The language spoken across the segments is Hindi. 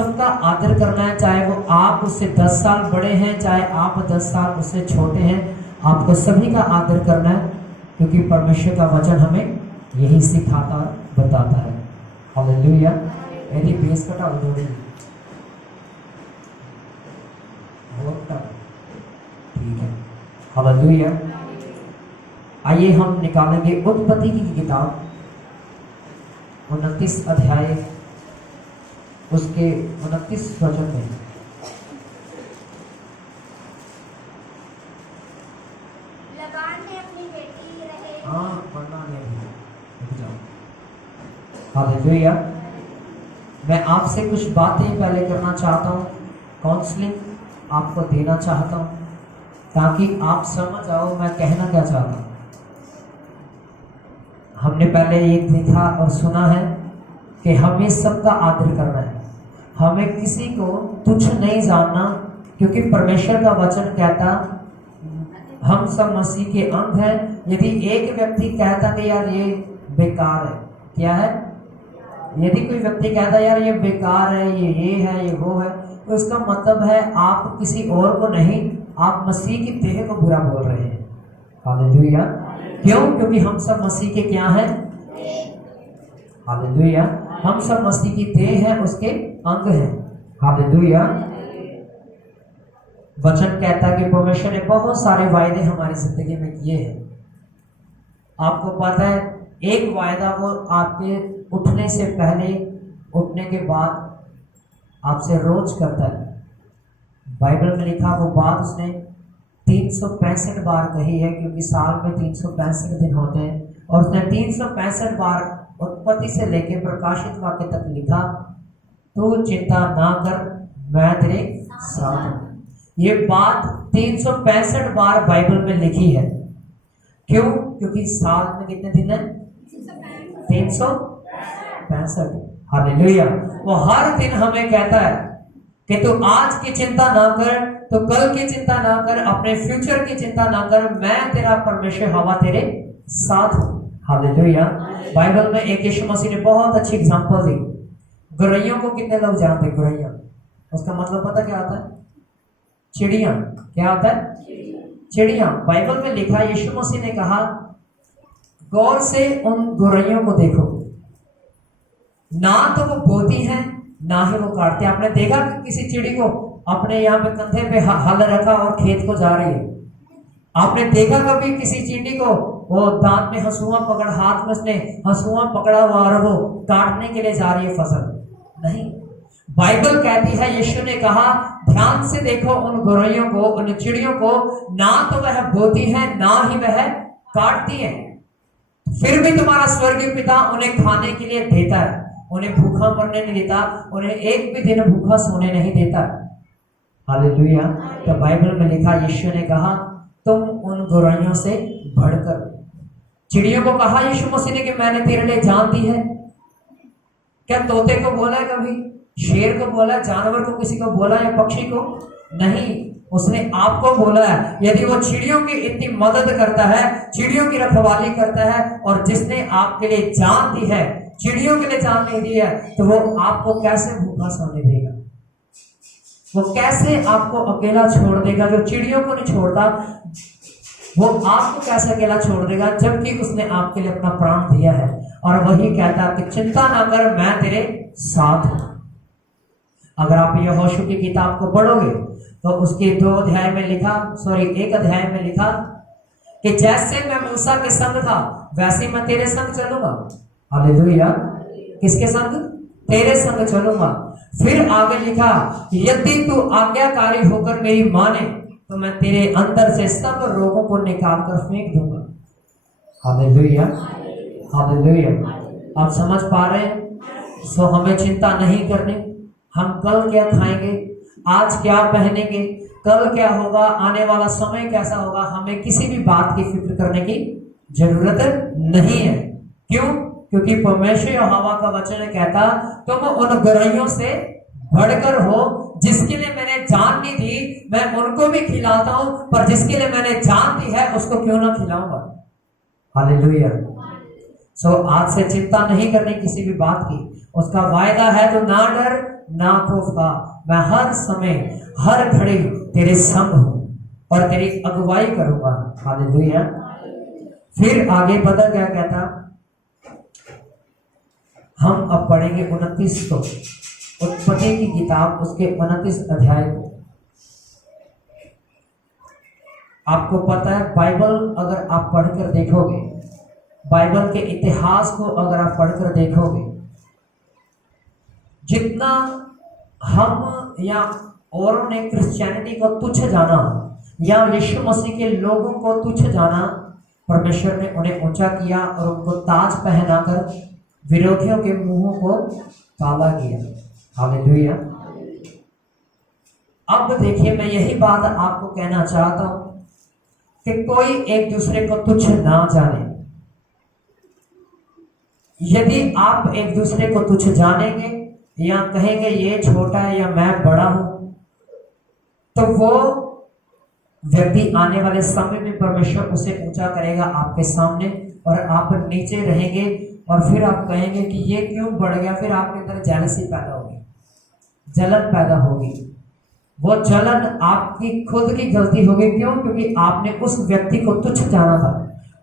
सबका आदर करना है, चाहे वो आप उससे 10 साल बड़े हैं, चाहे आप 10 साल उससे छोटे हैं, आपको सभी का आदर करना है, क्योंकि परमेश्वर का वचन हमें यही सिखाता बताता है। हालेलुया। यदि बेस कटा उधोड़ी ठीक है। हालेलुया। आइए हम निकालेंगे उत्पत्ति की किताब 29 अध्याय उसके 29 वचन में। लबान ने अपनी बेटी रहेल, हाँ पढ़ना नहीं, हालेलुया। मैं आपसे कुछ बातें पहले करना चाहता हूँ, काउंसलिंग आपको देना चाहता हूँ, ताकि आप समझ आओ मैं कहना क्या चाहता हूँ। हमने पहले ये देखा और सुना है कि हमें सबका आदर करना है, हमें किसी को तुच्छ नहीं जानना, क्योंकि परमेश्वर का वचन कहता हम सब मसीह के अंग हैं। यदि एक व्यक्ति कहता कि यार ये बेकार है, क्या है, यदि कोई व्यक्ति कहता यार ये बेकार है, ये है, ये वो है, तो इसका मतलब है आप किसी और को नहीं, आप मसीह की देह को बुरा बोल रहे हैं। हालेलुया। क्यों? क्योंकि हम सब मसीह के क्या हैं? हालेलुया। हम सब मसीह की देह है, उसके अंग हैं। हालेलुया। वचन कहता है कि परमेश्वर ने बहुत सारे वायदे हमारी जिंदगी में किए हैं। आपको पता है एक वायदा वो आपके उठने से पहले, उठने के बाद आपसे रोज करता है। बाइबल में लिखा वो बात उसने 365 बार कही है, क्योंकि साल में 365 दिन होते हैं, और उसने 365 बार उत्पत्ति से लेकर प्रकाशित वाक्य तक लिखा, तू चिंता ना कर मैं तेरे साथ हूं। ये बात 365 बार बाइबल में लिखी है। क्यों? क्योंकि साल में कितने दिन है? 365। हालेलुया। वो हर दिन हमें कहता है कि तू आज की चिंता ना कर, तो कल की चिंता ना कर, अपने फ्यूचर की चिंता ना कर, मैं तेरा परमेश्वर हवा तेरे साथ हूं। हालेलुया। बाइबल में एक यीशु मसीह ने बहुत अच्छी एग्जांपल दी। गौरैयों को कितने लोग जानते हैं? गौरैया, उसका मतलब पता क्या आता है? चिड़िया। क्या होता है? चिड़िया। बाइबल में लिखा, यीशु मसीह ने कहा गौर से उन गौरैयों को देखो, ना तो वो बोती हैं ना ही वो काटते। आपने देखा कि किसी चिड़ी को अपने यहाँ पे कंधे पे हल रखा और खेत को जा रही है? आपने देखा कभी किसी चींटी को वो दांत में हंसुआ पकड़, हाथ में उसने हंसुआ पकड़ा हुआ और वो काटने के लिए जा रही है फसल? नहीं। बाइबल कहती है, यीशु ने कहा ध्यान से देखो उन गौरैयों को, उन चिड़ियों को, ना तो वह बोती है ना ही वह काटती है, फिर भी तुम्हारा स्वर्गीय पिता उन्हें खाने के लिए देता है, उन्हें भूखा मरने नहीं देता, उन्हें एक भी दिन भूखा सोने नहीं देता। हालेलुया। तो बाइबल में लिखा, यीशु ने कहा तुम उन गौरैयों से बढ़कर। चिड़ियों को कहा यीशु मसीह ने कि मैंने तेरे लिए जान दी है। क्या तोते को बोला है कभी? शेर को बोला है? जानवर को किसी को बोला है? पक्षी को? नहीं, उसने आपको बोला है। यदि वो चिड़ियों की इतनी मदद करता है, चिड़ियों की रखवाली करता है, और जिसने आपके लिए जान दी है, चिड़ियों के लिए जान नहीं दी है, तो वो आपको कैसे भूखा सोने देगा? वो कैसे आपको अकेला छोड़ देगा? जो चिड़ियों को नहीं छोड़ता, वो आपको कैसे अकेला छोड़ देगा, जबकि उसने आपके लिए अपना प्राण दिया है। और वही कहता कि चिंता ना कर मैं तेरे साथ हूं। अगर आप यहोशू की किताब को पढ़ोगे तो उसके 2 अध्याय में लिखा, 1 अध्याय में लिखा कि जैसे मैं मूसा के संग था वैसे मैं तेरे संग चलूंगा। हालेलुया। किसके संग? तेरे संग चलूंगा। फिर आगे लिखा, यदि तू आज्ञाकारी होकर मेरी माने तो मैं तेरे अंदर से सब रोगों को निकाल कर फेंक दूंगा। हालेलुया। हालेलुया। आप समझ पा रहे हैं? सो हमें चिंता नहीं करनी, हम कल क्या खाएंगे, आज क्या पहनेंगे, कल क्या होगा, आने वाला समय कैसा होगा, हमें किसी भी बात की फिक्र करने की जरूरत नहीं है। क्यों? क्योंकि परमेश्वर यहोवा का वचन कहता तुम उन गौरैयों से बढ़कर हो, जिसके लिए मैंने जान नहीं दी मैं उनको भी खिलाता हूं, पर जिसके लिए मैंने जान दी है उसको क्यों ना खिलाऊंगा। हालेलुया। सो आज से चिंता नहीं करनी किसी भी बात की, उसका वायदा है तो ना डर ना खौफ खा, मैं हर समय हर घड़ी तेरे संग हूं और तेरी अगुवाई करूंगा। हालेलुया। फिर आगे पता क्या कहता, हम अब पढ़ेंगे 29 को, उत्पत्ति की किताब उसके 29 अध्याय को। आपको पता है बाइबल अगर आप पढ़कर देखोगे, बाइबल के इतिहास को अगर आप पढ़कर देखोगे, जितना हम या औरों ने क्रिश्चियनिटी को तुच्छ जाना या यीशु मसीह के लोगों को तुच्छ जाना, परमेश्वर ने उन्हें ऊंचा किया और उनको ताज पहनाकर विरोधियों के मुंहों को काला किया। हालेलुया। अब देखिए, मैं यही बात आपको कहना चाहता हूं कि कोई एक दूसरे को तुच्छ ना जाने। यदि आप एक दूसरे को तुच्छ जानेंगे या कहेंगे ये छोटा है या मैं बड़ा हूं, तो वो व्यक्ति आने वाले समय में परमेश्वर उसे ऊंचा करेगा आपके सामने और आप नीचे रहेंगे और फिर आप कहेंगे कि ये क्यों बढ़ गया। फिर आपके अंदर जेलसी पैदा होगी, जलन पैदा होगी। वो जलन आपकी खुद की गलती होगी। क्यों? क्योंकि आपने उस व्यक्ति को तुच्छ जाना था,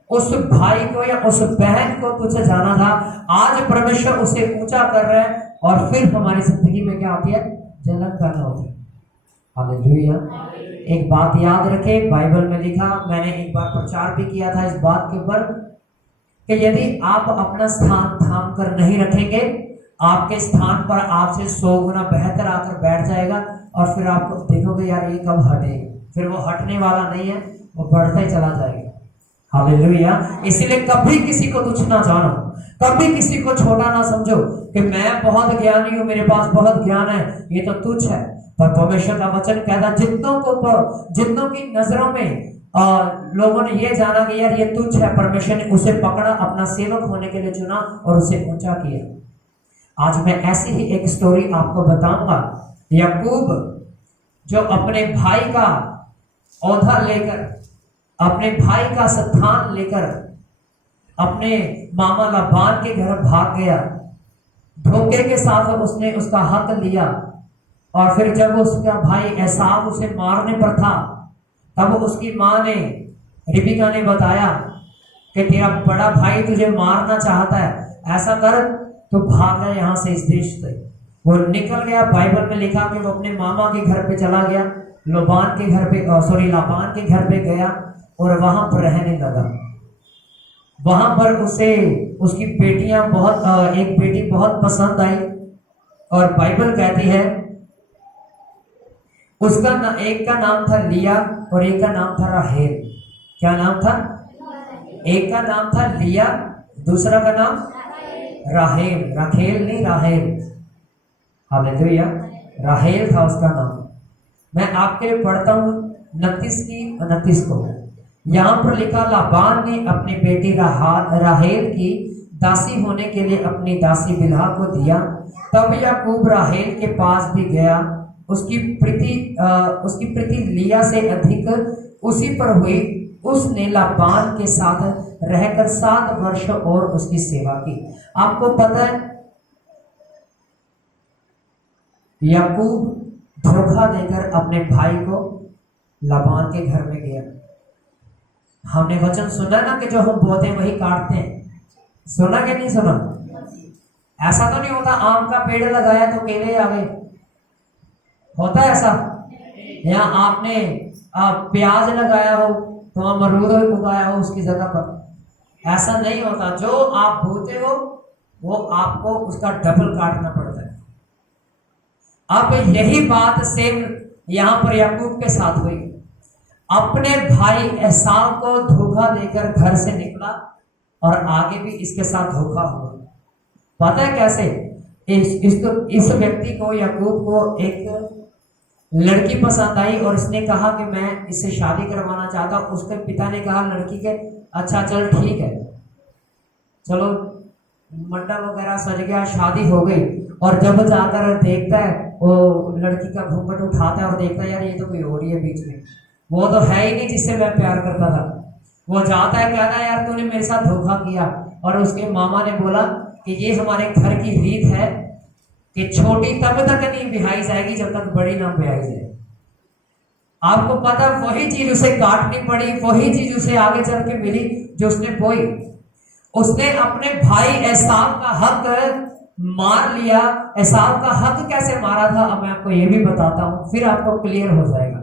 उस भाई को या उस बहन को तुच्छ जाना था। आज परमेश्वर उसे ऊंचा कर रहा है और फिर हमारी जिंदगी में क्या होती है? जलन पैदा होती है। हालेलुया। एक बात याद रखें, बाइबल में लिखा, मैंने एक बार प्रचार भी किया था इस बात के ऊपर कि यदि आप अपना स्थान थाम कर नहीं रखेंगे, आपके स्थान पर आपसे 100 गुना बेहतर आकर बैठ जाएगा और फिर आप देखोगे यार ये कब हटेगा। फिर वो हटने वाला नहीं है, वो बढ़ता ही चला जाएगा। हालेलुया। इसीलिए कभी किसी को तुच्छ ना जानो, कभी किसी को छोटा ना समझो कि मैं बहुत ज्ञानी हूं, मेरे पास बहुत ज्ञान है, ये तो तुच्छ है। पर परमेश्वर का वचन कहता, जितनों की नजरों में लोगों ने ये जाना कि यार ये तुच्छ है, परमेश्वर ने उसे पकड़ा, अपना सेवक होने के लिए चुना और उसे ऊंचा किया। आज मैं ऐसी ही एक स्टोरी आपको बताऊंगा। याकूब जो अपने भाई का औधा लेकर, अपने भाई का स्थान लेकर अपने मामा लाबान के घर भाग गया, धोखे के साथ उसने उसका हक लिया और फिर जब उसका भाई एसाव उसे मारने पर था, तब उसकी मां ने, रिबिका ने बताया कि तेरा बड़ा भाई तुझे मारना चाहता है, ऐसा कर तो भाग जा यहाँ से, इस देश से। वो निकल गया। बाइबल में लिखा कि वो अपने मामा के घर पे चला गया, लाबान के घर पे गया और वहां पर रहने लगा। वहां पर उसे उसकी बेटियां एक बेटी बहुत पसंद आई और बाइबल कहती है एक का नाम था लिया और एक का नाम था राहेल। क्या नाम था? एक का नाम था लिया, दूसरा का नाम राहेल। राखेल नहीं, राहेल। हालेलुया। राहेल था उसका नाम। मैं आपके लिए पढ़ता हूं 29 को। यहां पर लिखा, लाबान ने अपनी बेटी राहेल की दासी होने के लिए अपनी दासी बिल्हा को दिया। तब याकूब राहेल के पास भी गया। उसकी प्रीति लिया से अधिक उसी पर हुई। उसने लाबान के साथ रहकर 7 वर्ष और उसकी सेवा की। आपको पता है याकूब धोखा देकर अपने भाई को लाबान के घर में गया। हमने वचन सुना ना कि जो हम बोते हैं वही काटते हैं। सुना कि नहीं सुना? ऐसा तो नहीं होता आम का पेड़ लगाया तो केले आ गए, होता है ऐसा? या आपने प्याज लगाया हो तो अमरूद उगाया हो उसकी जगह पर, ऐसा नहीं होता। जो आप बोते हो वो आपको उसका डबल काटना पड़ता है। अब यही बात सेम यहां पर याकूब के साथ हुई। अपने भाई एसाव को धोखा देकर घर से निकला और आगे भी इसके साथ धोखा हुआ। पता है कैसे? इस व्यक्ति को, याकूब को, एक लड़की पसंद आई और इसने कहा कि मैं इससे शादी करवाना चाहता हूं। उसके पिता ने कहा लड़की के, अच्छा चल ठीक है, चलो मंडप वगैरह सज गया, शादी हो गई। और जब जाकर देखता है, वो लड़की का घूंघट उठाता है और देखता है यार ये तो कोई और ही है बीच में, वो तो है ही नहीं जिससे मैं प्यार करता था। वो जाता है, कहता है यार तूने मेरे साथ धोखा किया। और उसके मामा ने बोला कि ये हमारे घर की रीत है कि छोटी तब तक नहीं बिहाई जाएगी जब तक बड़ी ना बिहाई जाए। आपको पता वही चीज उसे काटनी पड़ी, वही चीज उसे आगे चल के मिली जो उसने बोई। उसने अपने भाई एसाव का हक मार लिया। एसाव का हक कैसे मारा था अब मैं आपको ये भी बताता हूं, फिर आपको क्लियर हो जाएगा।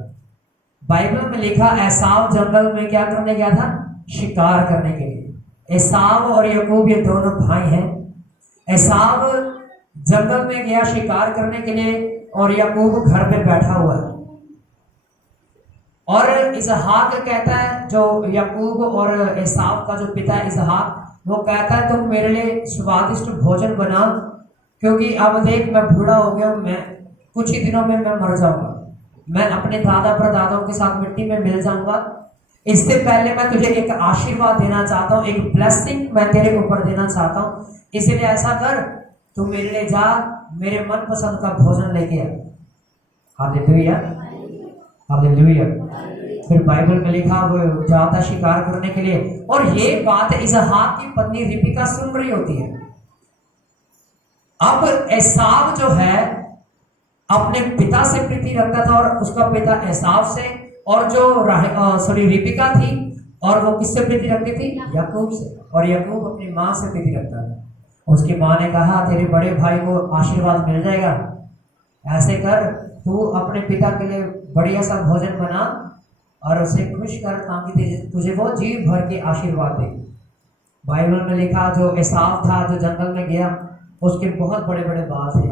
बाइबल में लिखा एसाव जंगल में क्या करने गया था? शिकार करने के लिए। एसाव और याकूब ये दोनों भाई हैं। एसाव जंगल में गया शिकार करने के लिए और याकूब घर पे बैठा हुआ है। और इसहाक कहता है, जो याकूब और एसाव का जो पिता है इसहाक, वो कहता है तुम मेरे लिए स्वादिष्ट भोजन बना, क्योंकि अब देख मैं बूढ़ा हो गया हूं, मैं कुछ ही दिनों में मैं मर जाऊंगा, मैं अपने दादा परदादाओं के साथ मिट्टी में मिल जाऊंगा। इससे पहले मैं तुझे एक आशीर्वाद देना चाहता हूँ, एक ब्लेसिंग मैं तेरे ऊपर देना चाहता हूँ। इसलिए ऐसा कर, तू मेरे लिए जा, मेरे मनपसंद का भोजन लेके आ। Hallelujah, hallelujah. फिर बाइबल में लिखा वो जाता शिकार करने के लिए, और ये बात इसहाक की पत्नी रिबका सुन रही होती है। अब एसाव जो है अपने पिता से प्रीति रखता था और उसका पिता एसाव से, और जो रिबका थी और वो किससे प्रीति रखती थी? याकूब से। और याकूब अपनी माँ से प्रीति रखता था। उसकी माँ ने कहा तेरे बड़े भाई को आशीर्वाद मिल जाएगा, ऐसे कर तू अपने पिता के लिए बढ़िया सा भोजन बना और उसे खुश कर, ताकि तुझे वो जी भर के आशीर्वाद दे। बाइबल में लिखा जो एसाव था जो जंगल में गया, उसके बहुत बड़े बड़े बाल थे।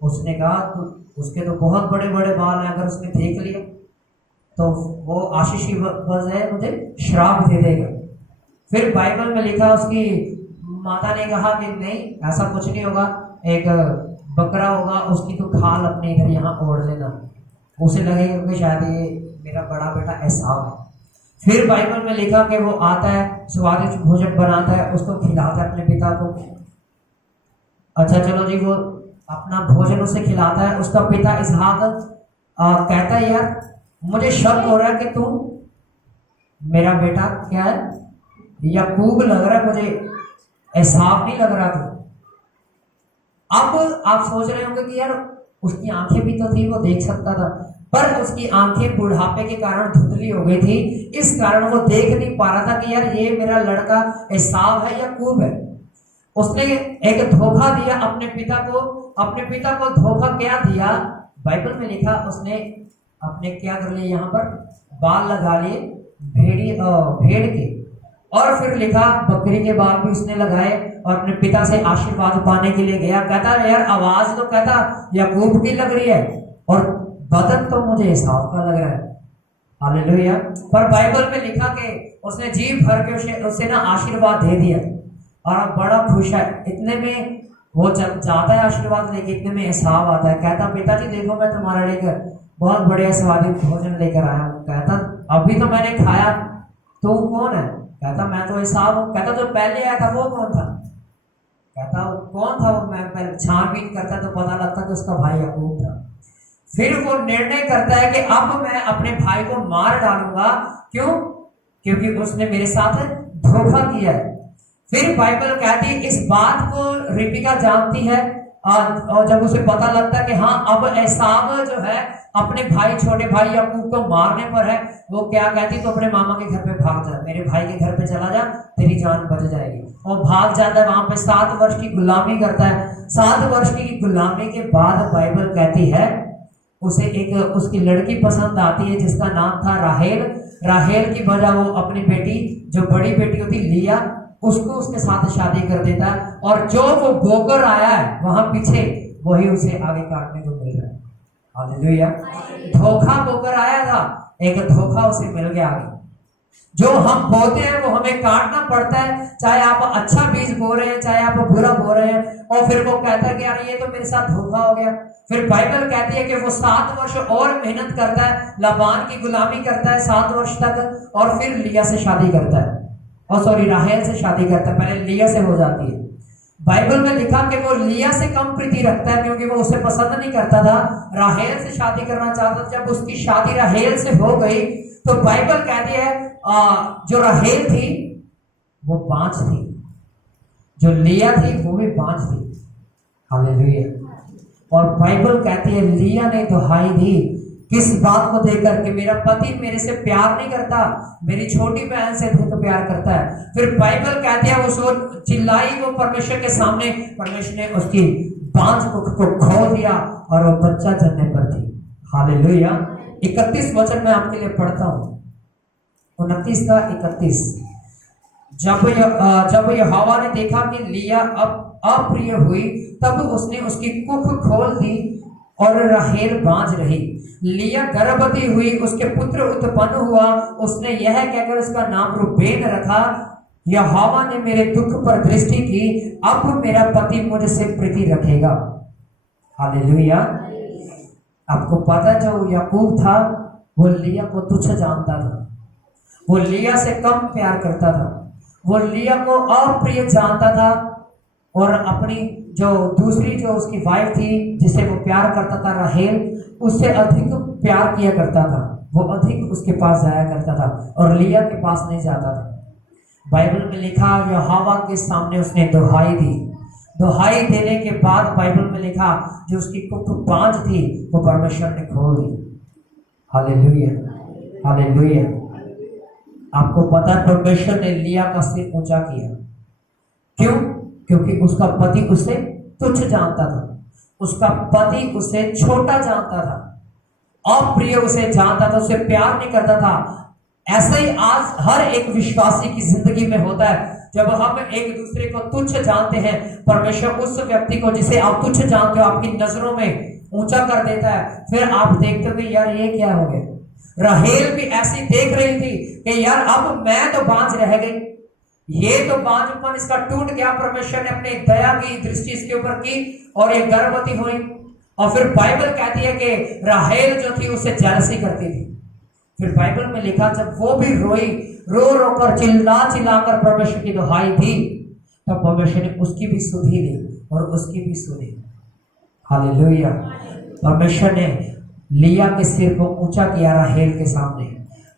उसने कहा तो उसके तो बहुत बड़े बड़े बाल हैं, अगर उसने देख लिया तो वो आशीषी है, मुझे श्राप दे देगा। फिर बाइबल में लिखा उसकी माता ने कहा कि नहीं ऐसा कुछ नहीं होगा, एक बकरा होगा उसकी तो खाल अपने इधर यहाँ ओढ़ लेना, उसे लगेगा कि शायद ये मेरा बड़ा बेटा एसाव है। फिर बाइबल में लिखा कि वो आता है, स्वादिष्ट भोजन बनाता है, उसको खिलाता है अपने पिता को। अच्छा चलो जी, वो अपना भोजन उसे खिलाता है। उसका पिता इसहाक कहता है यार मुझे शक हो रहा है कि तू मेरा बेटा क्या है याकूब लग रहा है, मुझे एसाव नहीं लग रहा। तू अब आप सोच रहे होंगे कि यार उसकी आंखें भी तो थी, वो देख सकता था, पर उसकी आंखें बुढ़ापे के कारण धुंधली हो गई थी, इस कारण वो देख नहीं पा रहा था कि यार ये मेरा लड़का एसाव है या याकूब है। उसने एक धोखा दिया अपने पिता को। अपने पिता को धोखा क्या दिया? बाइबल में लिखा उसने अपने क्या कर लिए, यहाँ पर बाल लगा लिए भेड़ के, और फिर लिखा बकरी के बाल भी उसने लगाए और अपने पिता से आशीर्वाद पाने के लिए गया। कहता यार आवाज तो कहता याकूब की लग रही है और बदन तो मुझे एसाव का लग रहा है। हालेलुया। पर बाइबल में लिखा कि उसने जी भर के उसे ना आशीर्वाद दे दिया और अब बड़ा खुश है। इतने में वो जब जाता है आशीर्वाद लेके, इतने में एसाव आता है। कहता पिताजी देखो मैं तुम्हारा लेकर बहुत बढ़िया स्वादिष्ट भोजन लेकर आया हूँ। कहता अभी तो मैंने खाया, तू कौन है? कहता मैं तो एसाव हूँ। कहता जो पहले आया था वो कौन था? कहता कौन था? वो मैं पहले छानबीन करता तो पता लगता कि उसका भाई याकूब था। फिर वो निर्णय करता है कि अब मैं अपने भाई को मार डालूंगा। क्यों? क्योंकि उसने मेरे साथ धोखा किया है। फिर बाइबल कहती है इस बात को रिबका जानती है, और जब उसे पता लगता है कि हाँ अब एसाव जो है अपने भाई छोटे भाई याकूब को मारने पर है, वो क्या कहती तो अपने मामा के घर पे भाग जा, मेरे भाई के घर पे चला जा, तेरी जान बच जाएगी। और भाग जाता है, वहां पे 7 वर्ष की गुलामी करता है। 7 वर्ष की गुलामी के बाद बाइबल कहती है उसे एक उसकी लड़की पसंद आती है जिसका नाम था राहेल। राहेल की वजह वो अपनी बेटी जो बड़ी बेटी होती लिया उसको उसके साथ शादी कर देता है, और जो वो बोकर आया है वहां पीछे वही उसे आगे काटने को मिल रहा है। हालेलुया। धोखा बोकर आया था, एक धोखा उसे मिल गया आगे। जो हम बोते हैं वो हमें काटना पड़ता है, चाहे आप अच्छा बीज बो रहे हैं चाहे आप बुरा बो रहे हैं। और फिर वो कहता है कि यार ये तो मेरे साथ धोखा हो गया। फिर बाइबल कहती है कि वो 7 वर्ष और मेहनत करता है, लाबान की गुलामी करता है 7 वर्ष तक, और फिर लिया से शादी करता है, और सॉरी राहेल से शादी करता है। पहले लिया से हो जाती है। बाइबल में लिखा कि वो लिया से कम प्रीति रखता है क्योंकि वो उसे पसंद नहीं करता था, राहेल से शादी करना चाहता था। जब उसकी शादी राहेल से हो गई तो बाइबल कहती है जो राहेल थी वो बांझ थी, जो लिया थी वो भी बांझ थी। हालेलुया। और बाइबल कहती है लिया ने दुहाई दी, किस बात को देखकर कि मेरा पति मेरे से प्यार नहीं करता, मेरी छोटी बहन से बहुत प्यार करता है। फिर बाइबल कहती है उसको चिल्लाई वो परमेश्वर के सामने, परमेश्वर ने उसकी बांझ को खोल दिया और वो बच्चा जन्मने पर थी। हालेलुया। 31 वचन मैं आपके लिए पढ़ता हूं, 29 का 31। जब यहोवा ने देखा कि लिया अब अप्रिय हुई, तब उसने उसकी कुख खोल दी और राहेल बांझ रही। लिया गर्भवती हुई, उसके पुत्र उत्पन्न हुआ, उसने यह कहकर उसका नाम रूबेन रखा, यहोवा ने मेरे दुख पर दृष्टि की, अब मेरा पति मुझसे प्रीति रखेगा। हालेलुया। आपको पता है जो याकूब था वो लिया को तुच्छ जानता था, वो लिया से कम प्यार करता था, वो लिया को अप्रिय जानता था और अपनी जो दूसरी जो उसकी वाइफ थी जिसे वो प्यार करता था राहेल, उससे अधिक प्यार किया करता था, वो अधिक उसके पास जाया करता था और लिया के पास नहीं जाता था। बाइबल में लिखा यहोवा के सामने उसने दुहाई दी, दुहाई देने के बाद बाइबल में लिखा जो उसकी कुख बांझ थी वो परमेश्वर ने खोल दी। Hallelujah, hallelujah. आपको पता है परमेश्वर ने लिया का सिर ऊंचा किया, क्यों? क्योंकि उसका पति उसे तुच्छ जानता था, उसका पति उसे छोटा जानता था, अप्रिय उसे जानता था, उसे प्यार नहीं करता था। ऐसे ही आज हर एक विश्वासी की जिंदगी में होता है, जब हम एक दूसरे को तुच्छ जानते हैं, परमेश्वर उस व्यक्ति को जिसे आप तुच्छ जानते हो आपकी नजरों में ऊंचा कर देता है। फिर आप देखते हो कि यार ये क्या हो गया। राहेल भी ऐसी देख रही थी कि यार अब मैं तो बांझ रह गई, ये तो बांझपन इसका टूट गया। परमेश्वर ने अपनी दया की दृष्टि इसके ऊपर की और ये गर्भवती हुई। और फिर बाइबल कहती है कि राहेल जो थी उससे जेलसी करती थी। फिर बाइबल में लिखा जब वो भी रोई, रो रो कर चिल्ला चिल्ला कर परमेश्वर की दुहाई दी, तब तो परमेश्वर ने उसकी भी सुधी दी और उसकी भी सुधी। हालेलुया। परमेश्वर ने लिया के सिर को ऊंचा किया राहेल के सामने,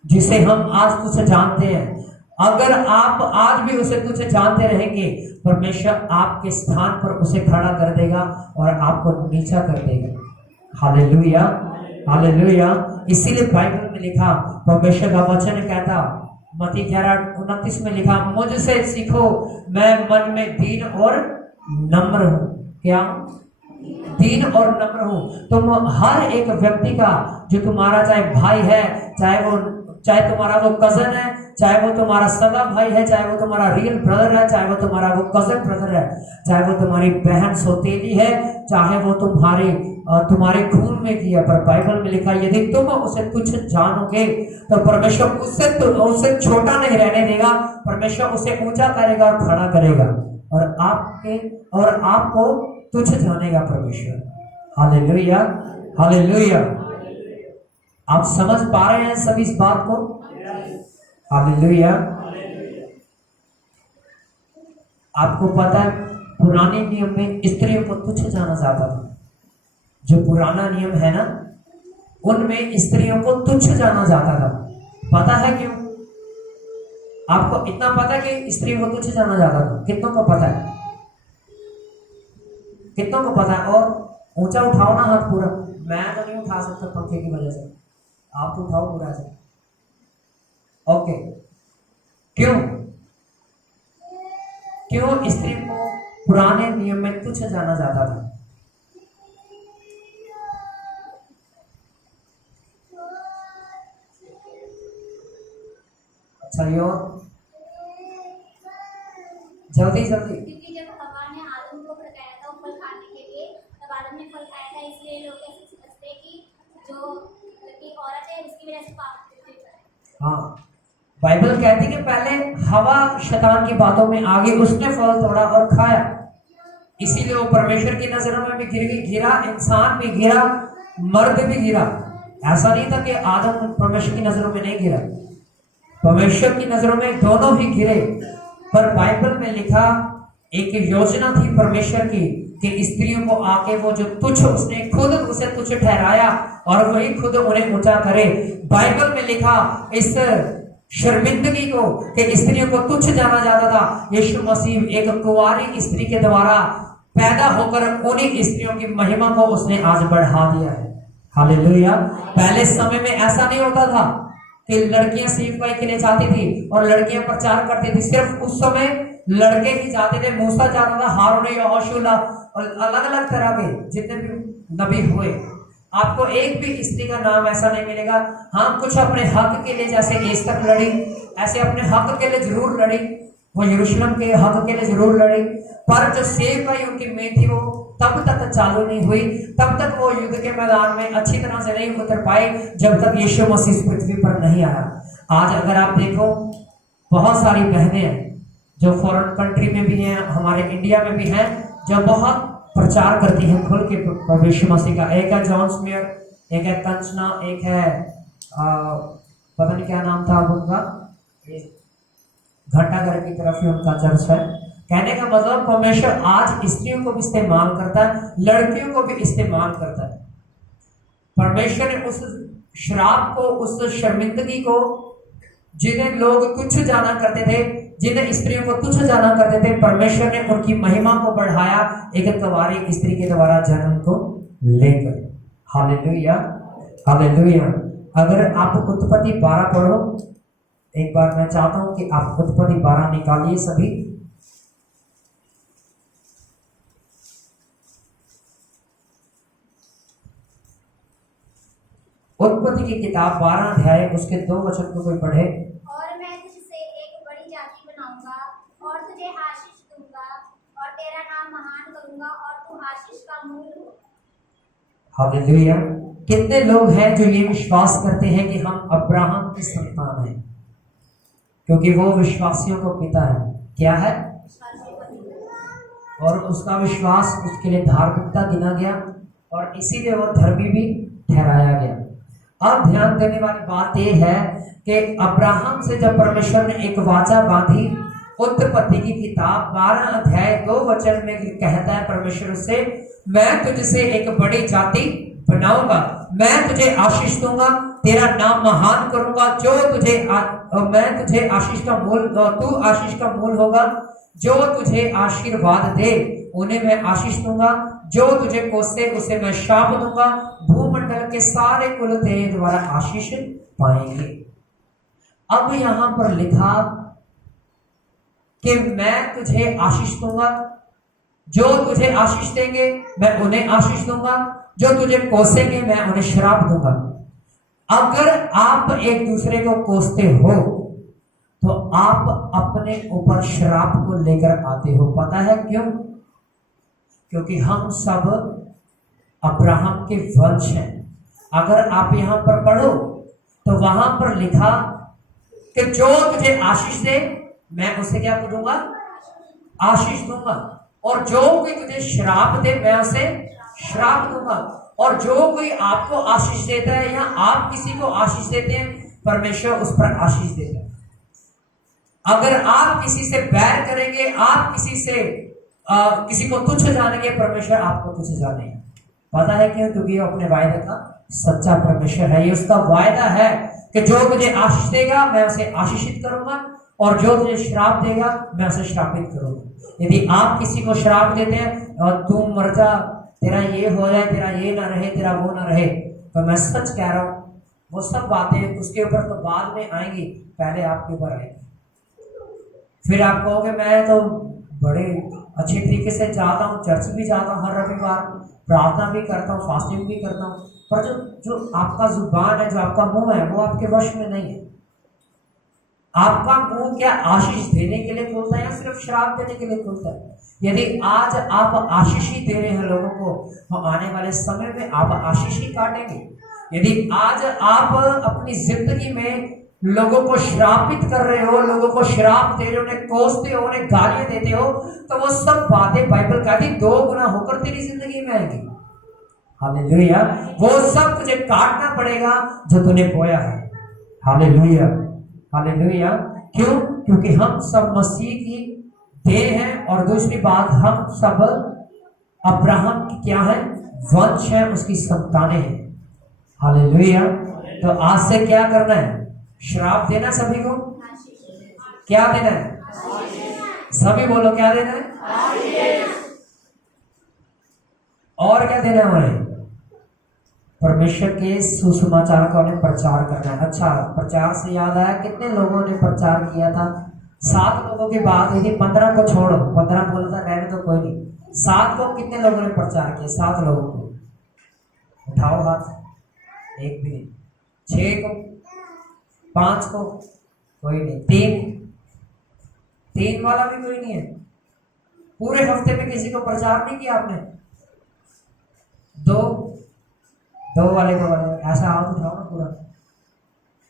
जिसे हम आज तुझे जानते हैं। अगर आप आज भी उसे तुझे जानते रहेंगे, परमेश्वर आपके स्थान पर उसे खड़ा कर देगा और आपको नीचा कर देगा। Hallelujah, hallelujah. इसीलिए बाइबल में लिखा, परमेश्वर का वचन कहता, मत्ती 11:29 में लिखा, मुझसे सीखो मैं मन में दीन और नम्र हूं। क्या? दीन और नम्र हूं। तुम हर एक व्यक्ति का, जो तुम्हारा चाहे भाई है, चाहे तुम्हारा वो कजन है, चाहे वो तुम्हारा सगा भाई है, चाहे वो तुम्हारा रियल ब्रदर है, चाहे वो तुम्हारा वो कजन ब्रदर है, चाहे वो तुम्हारी बहन सौतेली है, चाहे वो तुम्हारे खून में की है, पर बाइबल में लिखा यदि तुम उसे तुच्छ जानोगे तो परमेश्वर उससे छोटा नहीं रहने देगा, परमेश्वर उसे ऊंचा करेगा और खड़ा करेगा और आपको तुच्छ जानेगा परमेश्वर। Hallelujah, hallelujah. आप समझ पा रहे हैं सभी इस बात को? हालेलुया। आपको पता है पुराने नियम में स्त्रियों को तुच्छ जाना जाता था। जो पुराना नियम है ना, उनमें स्त्रियों को तुच्छ जाना जाता था। पता है क्यों? आपको इतना पता है कि स्त्रियों को तुच्छ जाना जाता था? कितनों को पता है? कितनों को पता है? और ऊंचा उठाओ ना हाथ पूरा। मैं तो नहीं उठा सकता पंखे की वजह से, आप तो उठाओ पूरा से। ओके। क्यों? क्यों स्त्री को पुराने नियम में तुच्छ जाना जाता था? अच्छा, यो जल्दी जल्दी। क्योंकि जब हवा ने आदम को भड़काया था फल खाने के लिए, तब आदम ने फल खाया था, इसलिए लोग ऐसे समझते हैं कि जो लड़की औरत है उसकी वजह से पाप होता है। हाँ, बाइबल कहती है कि पहले हवा शैतान की बातों में आ गई, उसने फल तोड़ा और खाया, इसीलिए वो परमेश्वर की नजरों में भी गिरा, इंसान भी गिरा, मर्द भी गिरा। ऐसा नहीं था कि आदम परमेश्वर की नजरों में नहीं गिरा, परमेश्वर की नजरों में दोनों ही गिरे। पर बाइबल में लिखा एक योजना थी परमेश्वर की कि स्त्रियों को आके वो जो तुच्छ, उसने खुद उसे तुच्छ ठहराया और वही खुद उन्हें ऊंचा करे। बाइबल में लिखा इस शर्मिंदगी को कि स्त्रियों को तुच्छ जाना जाता था, यीशु मसीह एक कुंवारी स्त्री के द्वारा पैदा होकर उन्हीं स्त्रियों की महिमा को उसने आज बढ़ा दिया है। हालेलुया। पहले समय में ऐसा नहीं होता था कि लड़कियां सेवकाई के लिए जाती थी और लड़कियां प्रचार करती थी। सिर्फ उस समय लड़के ही जाते थे। मूसा जाता था, हारून, यहोशू और अलग अलग तरह के जितने भी नबी हुए, आपको एक भी स्त्री का नाम ऐसा नहीं मिलेगा। हाँ, कुछ अपने हक के लिए, जैसे एस्तक लड़ी, ऐसे अपने हक के लिए जरूर लड़ी, वो यरूशलेम के हक के लिए जरूर लड़ी, पर जो सेवकाई उनकी में थी वो तब तक चालू नहीं हुई, तब तक वो युद्ध के मैदान में अच्छी तरह से नहीं उतर पाए, जब तक यीशु मसीह इस पृथ्वी पर नहीं आया। आज अगर आप देखो, बहुत सारी बहनें हैं जो फॉरेन कंट्री में भी हैं, हमारे इंडिया में भी हैं, जो बहुत प्रचार करती हैं खुल के यीशु मसीह का। एक है जॉन स्मियर, एक है कंचना, एक है पता नहीं क्या नाम था अब उनका, घंटाघर की तरफ ही उनका चर्च है। कहने का मतलब परमेश्वर आज स्त्रियों को भी इस्तेमाल करता है, लड़कियों को भी इस्तेमाल करता है। परमेश्वर ने उस श्राप को, उस शर्मिंदगी को, जिन्हें लोग तुच्छ जाना करते थे, जिन्हें स्त्रियों को तुच्छ जाना करते थे, परमेश्वर ने उनकी महिमा को बढ़ाया एक कुंवारी स्त्री के द्वारा जन्म को लेकर। Hallelujah, hallelujah. अगर आप उत्पत्ति 12 पढ़ो, एक बार मैं चाहता हूं कि आप उत्पत्ति 12 निकालिए सभी। उत्पत्ति की किताब 12 अध्याय उसके 2 वचन को कोई पढ़े। और मैं तुझसे एक बड़ी जाति बनाऊंगा और तुझे आशीष दूंगा और तेरा नाम महान करूंगा और तू आशीष का मूल हो। हालेलुया। कितने लोग हैं जो ये विश्वास करते हैं कि हम अब्राहम की संतान हैं, क्योंकि वो विश्वासियों को पिता है। क्या है? और उसका विश्वास उसके लिए धार्मिकता गिना गया और इसीलिए वो धर्मी भी ठहराया गया। अब ध्यान देने वाली बात यह है कि अब्राहम से जब परमेश्वर ने एक वाचा बांधी, उत्पत्ति की किताब 12 अध्याय 2 वचन में कहता है परमेश्वर से, मैं तुझसे एक बड़ी जाति बनाऊंगा, मैं तुझे आशीष दूंगा, तेरा नाम महान करूंगा, जो तुझे मैं तुझे आशीष का मूल, तू आशीष का मूल होगा, जो तुझे आशीर्वाद दे उन्हें मैं आशीष दूंगा, जो तुझे कोसे उसे मैं शाप दूंगा, भूमंडल के सारे कुल तेरे द्वारा आशीष पाएंगे। अब यहां पर लिखा कि मैं तुझे आशीष दूंगा, जो तुझे आशीष देंगे मैं उन्हें आशीष दूंगा, जो तुझे कोसेंगे मैं उन्हें श्राप दूंगा। अगर आप एक दूसरे को कोसते हो तो आप अपने ऊपर श्राप को लेकर आते हो। पता है क्यों? क्योंकि हम सब अब्राहम के वंश हैं। अगर आप यहां पर पढ़ो तो वहां पर लिखा कि जो तुझे आशीष दे मैं उसे क्या दूंगा? आशीष दूंगा, और जो कोई तुझे श्राप दे मैं उसे श्राप दूंगा। और जो कोई आपको आशीष देता है या आप किसी को आशीष देते हैं, परमेश्वर उस पर आशीष देता है। अगर आप किसी से बैर करेंगे, आप किसी को तुच्छ जानेंगे, परमेश्वर आपको तुच्छ जानेगा। पता है क्यों? क्योंकि वो अपने वायदे का सच्चा परमेश्वर है। ये उसका वायदा है कि जो तुझे आशीष देगा मैं उसे आशीषित करूंगा, और जो तुझे श्राप देगा मैं उसे श्रापित करूंगा। यदि आप किसी को श्राप देते हैं और तू मर जा, तेरा ये हो जाए, तेरा ये ना रहे, तेरा वो ना रहे, तो मैं सच कह रहा हूं वो सब बातें उसके ऊपर तो बाद में आएंगी, पहले आपके ऊपर आएंगी। फिर आप कहोगे मैं तो बड़े अच्छे तरीके से जाता हूँ, चर्च भी जाता हूँ, हर रविवार प्रार्थना भी करता हूँ, फास्टिंग भी करता हूँ, पर जो आपका जुबान है, जो आपका मुंह है, वो आपके वश में नहीं है। आपका मुंह क्या आशीष देने के लिए खुलता है या सिर्फ श्राप देने के लिए खुलता है? यदि आज आप आशीष ही दे रहे हैं लोगों को, तो आने वाले समय में आप आशीष ही काटेंगे। यदि आज आप अपनी जिंदगी में लोगों को श्रापित कर रहे हो, लोगों को श्राप दे रहे हो, उन्हें कोसते हो, उन्हें गालियां देते हो, तो वो सब बातें बाइबल कहती 2 गुना होकर तेरी जिंदगी में आएंगी। हालेलुया। वो सब तुझे काटना पड़ेगा जो तूने बोया है। Hallelujah, hallelujah. क्यों? क्योंकि हम सब मसीह की देह हैं, और दूसरी बात हम सब अब्राहम की क्या है? वंश है, उसकी संतानें हैं। हालेलुया। तो आज से क्या करना है? श्राप देना सभी को। क्या देना है? सभी बोलो क्या देना है? और क्या देना है उन्हें? परमेश्वर के सुसमाचार का उन्हें प्रचार करना है। अच्छा, प्रचार से याद आया, कितने लोगों ने प्रचार किया था? 7 लोगों की बात हुई थी, 15 को छोड़ो, 15 बोला था रहने तो कोई नहीं, 7 को कितने लोगों ने प्रचार किया? 7 लोगों को उठाओ हाथ। एक भी नहीं। 6 को, 5 को कोई नहीं, 3 वाला भी कोई नहीं है। पूरे हफ्ते में किसी को प्रचार नहीं किया आपने? 2 वाले ऐसा हाथ उठाओ ना, पूरा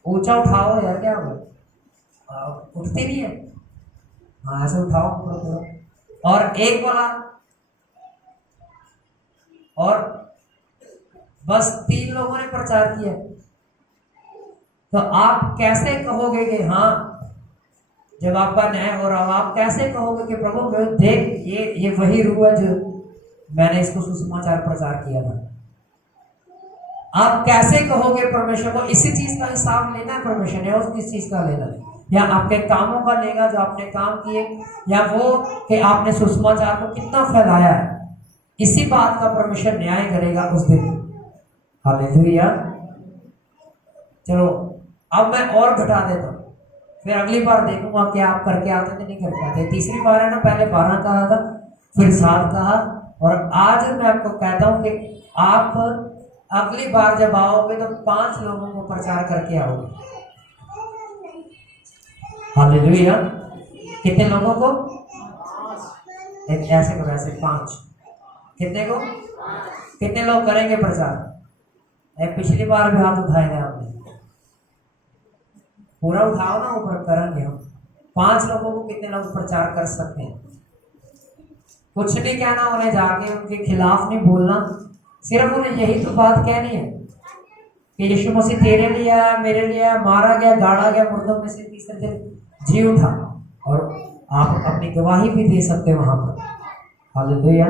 ऊंचा उठाओ यार, क्या हो उठती नहीं है? हाँ ऐसे उठाओ पूरा। और 1 वाला, और बस 3 लोगों ने प्रचार किया। तो आप कैसे कहोगे कि हाँ, जब आपका न्याय हो रहा हो, आप कैसे कहोगे कि प्रभु देख ये वही रूह है जो मैंने इसको सुसमाचार प्रचार किया था? आप कैसे कहोगे परमेश्वर को? इसी चीज का हिसाब लेना है परमेश्वर ने, और किस चीज का लेना है? या आपके कामों का लेगा जो आपने काम किए, या वो कि आपने सुसमाचार को कितना फैलाया है? इसी बात का परमेश्वर न्याय करेगा उस दिन। हालेलुया। चलो अब मैं और घटा देता हूं, फिर अगली बार देखूंगा कि आप करके आते कि नहीं करके आते। तीसरी बार है ना, पहले 12 कहा था, फिर 7 कहा, और आज मैं आपको कहता हूं कि आप अगली बार जब आओगे तो 5 लोगों को प्रचार करके आओगे। हालेलुया। कितने लोगों को? ऐसे करो, ऐसे 5। कितने को? कितने लोग करेंगे प्रचार? पिछली बार भी हाथ उठाए थे आपने, पूरा उठाओ ना, ऊपर करेंगे हम। 5 लोगों को कितने लोग प्रचार कर सकते हैं? कुछ नहीं कहना उन्हें, जाके उनके खिलाफ नहीं बोलना, सिर्फ उन्हें यही तो बात कहनी है कि यीशु मसीह तेरे लिए आया, मेरे लिए आया, मारा गया, गाड़ा गया, मुर्दों में से तीसरे दिन जी उठा। और आप अपनी गवाही भी दे सकते हो वहां पर। हालेलुया।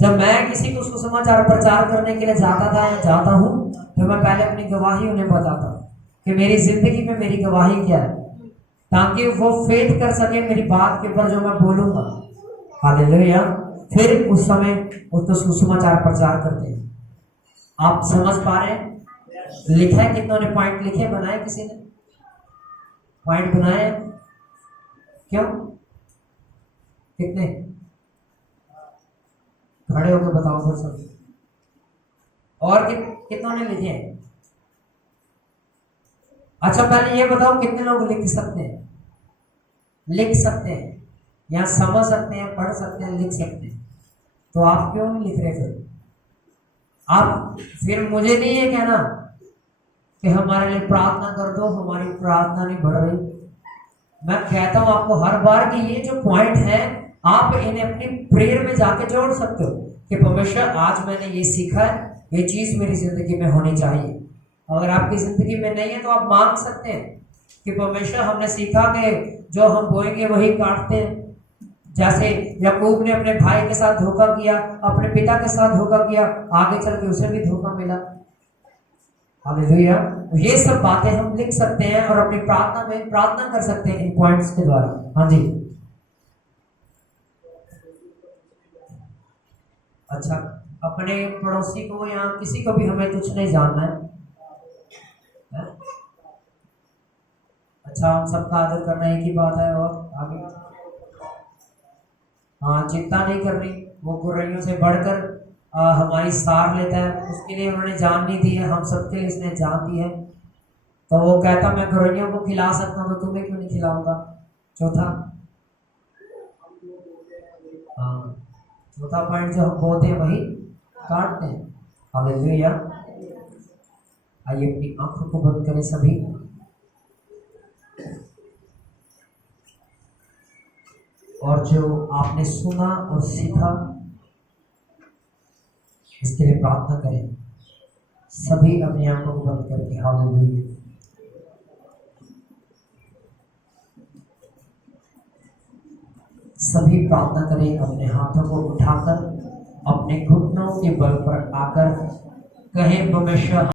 जब मैं किसी को सुसमाचार प्रचार करने के लिए जाता था या जाता हूँ, तो मैं पहले अपनी गवाही उन्हें बताता हूँ कि मेरी जिंदगी में मेरी गवाही क्या है, ताकि वो फेथ कर सके मेरी बात के ऊपर जो मैं बोलूंगा। हालेलुया। फिर उस समय उसको सुसमाचार प्रचार करते हैं। आप समझ पा रहे हैं? लिखा है, कितनों ने पॉइंट लिखे, बनाए? किसी ने पॉइंट बनाए? क्यों? कितने? खड़े होकर बताओ फिर सब। और कितनों ने लिखे? अच्छा पहले ये बताओ, कितने लोग लिख सकते हैं? लिख सकते हैं या समझ सकते हैं, पढ़ सकते हैं, लिख सकते हैं? तो आप क्यों नहीं लिख रहे? फिर आप फिर मुझे नहीं ये कहना कि हमारे लिए प्रार्थना कर दो, हमारी प्रार्थना नहीं बढ़ रही। मैं कहता हूं आपको हर बार कि ये जो पॉइंट है, आप इन्हें अपनी प्रेयर में जाके जोड़ सकते हो कि परमेश्वर आज मैंने ये सीखा है, ये चीज मेरी जिंदगी में होनी चाहिए। अगर आपकी जिंदगी में नहीं है तो आप मांग सकते हैं कि परमेश्वर हमने सीखा कि जो हम बोएंगे वही काटते हैं। जैसे याकूब ने अपने भाई के साथ धोखा किया, अपने पिता के साथ धोखा किया, आगे चल के उसे भी धोखा मिला। हालेलुया। ये सब बातें हम लिख सकते हैं और अपनी प्रार्थना में प्रार्थना कर सकते हैं इन पॉइंट्स के द्वारा। हाँ जी। अच्छा, अपने पड़ोसी को या किसी को भी हमें कुछ नहीं जानना है? अच्छा, हम सबका आदर करना एक ही बात है। और आगे हाँ, चिंता नहीं करनी, वो गुर्रियों से बढ़कर हमारी सार लेता है। उसके लिए उन्होंने जान नहीं दी है, हम सबके लिए इसने जान दी है। तो वो कहता मैं गुर्रियों को खिला सकता हूँ, तो तुम्हें क्यों नहीं खिलाऊंगा? चौथा, हाँ, चौथा पॉइंट, जो हम बोलते हैं वही काटते हैं। हालेलुया। आइए अपनी आंखों को बंद करें सभी। और जो आपने सुना और सीखा, इसके लिए प्रार्थना करें सभी अपनी आंखों को बंद करके। हालेलुया। सभी प्रार्थना करें, अपने हाथों को उठाकर अपने घुटनों के बल पर आकर कहें परमेश्वर